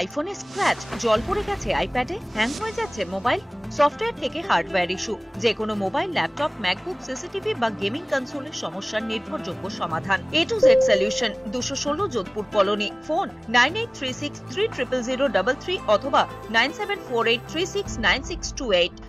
আইফোনে স্ক্র্যাচ, জল পড়ে গেছে আইপ্যাডে, হ্যাং হয়ে যাচ্ছে মোবাইল, সফটওয়্যার থেকে হার্ডওয়্যার ইস্যু, যে কোনো মোবাইল, ল্যাপটপ, ম্যাকবুক, সিসিটিভি বা গেমিং কনসোলের সমস্যার নির্ভরযোগ্য সমাধান। A to Z solution, 216 Jodhpur colony. Phone 9836300033 অথবা 9748369628।